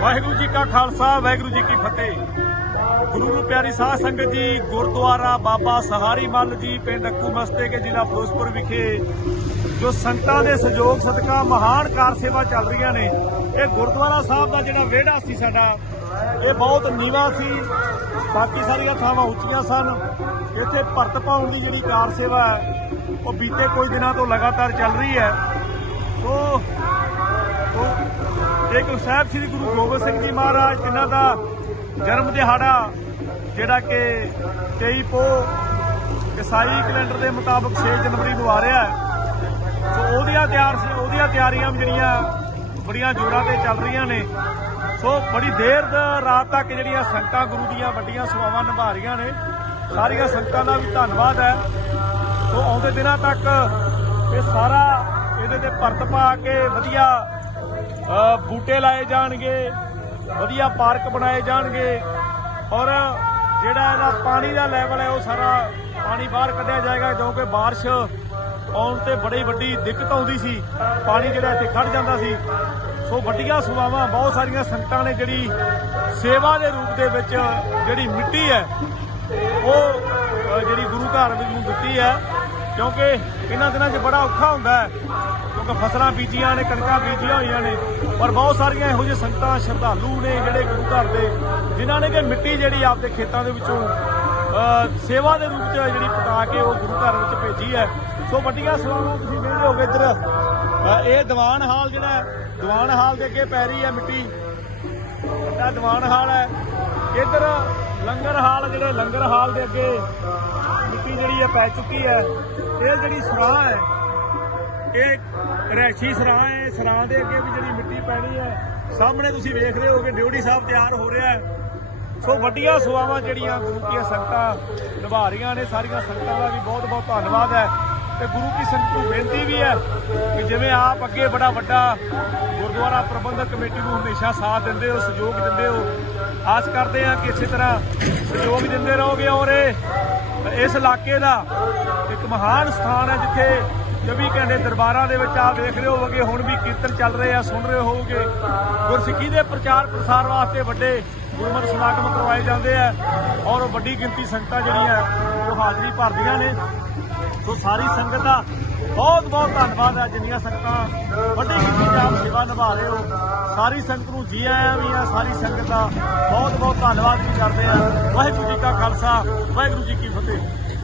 ਵਾਹਿਗੁਰੂ ਜੀ ਕਾ ਖਾਲਸਾ, ਵਾਹਿਗੁਰੂ ਜੀ ਕੀ ਫਤਿਹ। ਗੁਰੂ ਨੂੰ ਪਿਆਰੀ ਸਾਧ ਸੰਗਤ ਜੀ, ਗੁਰਦੁਆਰਾ ਬਾਬਾ ਸਹਾਰੀ ਮੱਲ ਜੀ, ਪਿੰਡ ਅੱਕੂ ਮਸਤੇ ਕੇ ਜ਼ਿਲ੍ਹਾ ਫਿਰੋਜ਼ਪੁਰ ਵਿਖੇ, ਜੋ ਸੰਗਤਾਂ ਦੇ ਸਹਿਯੋਗ, ਸਦਕਾ ਮਹਾਨ ਕਾਰ ਸੇਵਾ ਚੱਲ ਰਹੀਆਂ ਨੇ, ਇਹ ਗੁਰਦੁਆਰਾ ਸਾਹਿਬ ਦਾ ਜਿਹੜਾ ਵਿਹੜਾ ਸੀ ਸਾਡਾ, ਇਹ ਬਹੁਤ ਨੀਵਾ ਸੀ। ਬਾਕੀ ਸਾਰੀਆਂ ਥਾਵਾਂ ਉੱਚੀਆਂ ਸਨ। ਇੱਥੇ ਭਰਤ ਪਾਉਣ ਦੀ ਜਿਹੜੀ ਕਾਰ ਸੇਵਾ ਹੈ, ਉਹ ਬੀਤੇ ਕੁਝ ਦਿਨਾਂ ਤੋਂ ਲਗਾਤਾਰ ਚੱਲ ਰਹੀ ਹੈ। ਤੋ ਇਹ ਗੁਰੂ ਸਾਹਿਬ ਸ੍ਰੀ ਗੁਰੂ ਗੋਬਿੰਦ ਸਿੰਘ ਜੀ ਮਹਾਰਾਜ, ਜਿਨ੍ਹਾਂ ਦਾ ਜਨਮ ਦਿਹਾੜਾ ਜਿਹੜਾ ਕਿ 23 ਪੋ ਈਸਾਈ ਕੈਲੰਡਰ ਦੇ ਮੁਤਾਬਕ 6 ਜਨਵਰੀ ਨੂੰ ਆ ਰਿਹਾ ਹੈ। ਸੋ ਉਹਦੀਆਂ ਤਿਆਰ ਉਹਦੀਆਂ ਤਿਆਰੀਆਂ ਜਿਹੜੀਆਂ ਬੜੀਆਂ ਜ਼ੋਰਾਂ ਤੇ ਚੱਲ ਰਹੀਆਂ ਨੇ। ਸੋ ਬੜੀ ਦੇਰ ਰਾਤ ਤੱਕ ਜਿਹੜੀਆਂ ਸੰਗਤਾਂ ਗੁਰੂ ਦੀਆਂ ਵੱਡੀਆਂ ਸੇਵਾਵਾਂ ਨਿਭਾ ਰਹੀਆਂ ਨੇ। ਸਾਰੀਆਂ ਸੰਗਤਾਂ ਦਾ ਵੀ ਧੰਨਵਾਦ ਹੈ। ਸੋ ਆਉਂਦੇ ਦਿਨਾਂ ਤੱਕ ਇਹ ਸਾਰਾ ਇਹਦੇ ਤੇ ਭਰਤ ਪਾ ਕੇ ਵਧੀਆ ਬੂਟੇ ਲਾਏ ਜਾਣਗੇ, ਵਧੀਆ ਪਾਰਕ ਬਣਾਏ ਜਾਣਗੇ ਔਰ ਜਿਹੜਾ ਇਹਦਾ ਪਾਣੀ ਦਾ ਲੈਵਲ ਹੈ ਉਹ ਸਾਰਾ ਪਾਣੀ ਬਾਹਰ ਕੱਢਿਆ ਜਾਏਗਾ, ਕਿਉਂਕਿ ਬਾਰਿਸ਼ ਆਉਣ ਤੇ ਬੜੀ ਵੱਡੀ ਦਿੱਕਤ ਆਉਂਦੀ ਸੀ। ਪਾਣੀ ਜਿਹੜਾ ਇੱਥੇ ਖੜ ਜਾਂਦਾ ਸੀ। ਸੋ ਵੱਡੀਆਂ ਸੇਵਾਵਾਂ, ਬਹੁਤ ਸਾਰੀਆਂ ਸੰਗਤਾਂ ਨੇ ਜਿਹੜੀ ਸੇਵਾ ਦੇ ਰੂਪ ਦੇ ਵਿੱਚ ਜਿਹੜੀ ਮਿੱਟੀ ਹੈ, ਉਹ ਜਿਹੜੀ ਗੁਰੂ ਘਰ ਨੂੰ ਦਿੱਤੀ ਹੈ। ਕਿਉਂਕਿ ਇਹਨਾਂ ਦਿਨਾਂ 'ਚ ਬੜਾ ਔਖਾ ਹੁੰਦਾ ਹੈ, ਕਿਉਂਕਿ ਫਸਲਾਂ ਬੀਜੀਆਂ ਨੇ, ਕਣਕਾਂ ਬੀਜੀਆਂ ਹੋਈਆਂ ਨੇ, ਪਰ ਬਹੁਤ ਸਾਰੀਆਂ ਇਹੋ ਜਿਹੇ ਸੰਗਤਾਂ, ਸ਼ਰਧਾਲੂ ਨੇ ਜਿਹੜੇ ਗੁਰੂ ਘਰ ਦੇ, ਜਿਨ੍ਹਾਂ ਨੇ ਕਿ ਮਿੱਟੀ ਜਿਹੜੀ ਆਪਦੇ ਖੇਤਾਂ ਦੇ ਵਿੱਚੋਂ ਸੇਵਾ ਦੇ ਰੂਪ 'ਚ ਜਿਹੜੀ ਪਟਾ ਕੇ ਉਹ ਗੁਰੂ ਘਰ ਵਿੱਚ ਭੇਜੀ ਹੈ। ਸੋ ਵੱਡੀਆਂ ਸੇਵਾਵਾਂ ਤੁਸੀਂ ਵੇਖਦੇ ਹੋਗੇ ਇੱਧਰ। ਇਹ ਦੀਵਾਨ ਹਾਲ ਜਿਹੜਾ ਦੀਵਾਨ ਹਾਲ ਦੇ ਅੱਗੇ ਪੈ ਰਹੀ ਹੈ ਮਿੱਟੀ। ਵੱਡਾ ਦੀਵਾਨ ਹਾਲ ਹੈ। ਇੱਧਰ ਲੰਗਰ ਹਾਲ, ਜਿਹੜੇ ਲੰਗਰ ਹਾਲ ਦੇ ਅੱਗੇ ਮਿੱਟੀ ਜਿਹੜੀ ਹੈ ਪੈ ਚੁੱਕੀ ਹੈ, ਇਹ ਜਿਹੜੀ ਸਰਾਂ ਹੈ, ਇਹ ਰੈਸ਼ੀ ਸਰਾਂ ਹੈ ਸਰਾਂ ਦੇ ਅੱਗੇ ਵੀ ਜਿਹੜੀ ਮਿੱਟੀ ਪੈਣੀ ਹੈ, ਸਾਹਮਣੇ ਤੁਸੀਂ ਵੇਖ ਰਹੇ ਹੋ ਕਿ ਡਿਊਟੀ ਸਾਹਿਬ ਤਿਆਰ ਹੋ ਰਿਹਾ ਹੈ। ਸੋ ਵੱਡੀਆਂ ਸੇਵਾਵਾਂ ਜਿਹੜੀਆਂ ਗੁਰੂ ਕੀ ਸੰਗਤਾਂ ਨਿਭਾ ਰਹੀਆਂ ਨੇ, ਸਾਰੀਆਂ ਸੰਗਤਾਂ ਦਾ ਵੀ ਬਹੁਤ ਬਹੁਤ ਧੰਨਵਾਦ ਹੈ। ਤੇ ਗੁਰੂ ਕੀ ਸੰਗਤ ਨੂੰ ਬੇਨਤੀ ਵੀ ਹੈ ਕਿ ਜਿਵੇਂ ਆਪ ਅੱਗੇ ਬੜਾ ਵੱਡਾ ਗੁਰਦੁਆਰਾ ਪ੍ਰਬੰਧਕ ਕਮੇਟੀ ਨੂੰ ਹਮੇਸ਼ਾ ਸਾਥ ਦਿੰਦੇ ਹੋ, ਸਹਿਯੋਗ ਦਿੰਦੇ ਹੋ, ਆਸ ਕਰਦੇ ਹਾਂ ਕਿ ਇਸੇ ਤਰ੍ਹਾਂ ਸਹਿਯੋਗ ਦਿੰਦੇ ਰਹੋਗੇ ਔਰ ਇਹ ਇਸ ਇਲਾਕੇ ਦਾ ਇੱਕ ਮਹਾਨ ਸਥਾਨ ਹੈ ਜਿੱਥੇ 24 ਘੰਟੇ ਦਰਬਾਰਾਂ ਦੇ ਵਿੱਚ ਆ ਵੇਖ ਰਹੇ ਹੋਵੋਗੇ, ਹੁਣ ਵੀ ਕੀਰਤਨ ਚੱਲ ਰਹੇ ਆ, ਸੁਣ ਰਹੇ ਹੋਵੋਗੇ। ਗੁਰਸਿੱਖੀ ਦੇ ਪ੍ਰਚਾਰ ਪ੍ਰਸਾਰ ਵਾਸਤੇ ਵੱਡੇ ਗੁਰਮਤਿ ਸਮਾਗਮ ਕਰਵਾਏ ਜਾਂਦੇ ਆ ਔਰ ਵੱਡੀ ਗਿਣਤੀ ਸੰਗਤਾਂ ਜਿਹੜੀਆਂ ਉਹ ਹਾਜ਼ਰੀ ਭਰਦੀਆਂ ਨੇ। ਸੋ ਸਾਰੀ ਸੰਗਤ ਦਾ ਬਹੁਤ ਬਹੁਤ ਧੰਨਵਾਦ ਹੈ ਜਿੰਨੀਆਂ ਸੰਗਤਾਂ ਵੱਡੀ ਗਿਣਤੀ 'ਚ ਆਪ ਸੇਵਾ ਨਿਭਾ ਰਹੇ ਹੋ। ਸਾਰੀ ਸੰਗਤ ਨੂੰ ਜੀ ਆਇਆਂ ਵੀ ਆ, ਸਾਰੀ ਸੰਗਤ ਦਾ ਬਹੁਤ ਬਹੁਤ ਧੰਨਵਾਦ ਵੀ ਕਰਦੇ ਆ। ਵਾਹਿਗੁਰੂ ਜੀ ਕਾ ਖਾਲਸਾ, ਵਾਹਿਗੁਰੂ ਜੀ ਕੀ ਫਤਿਹ।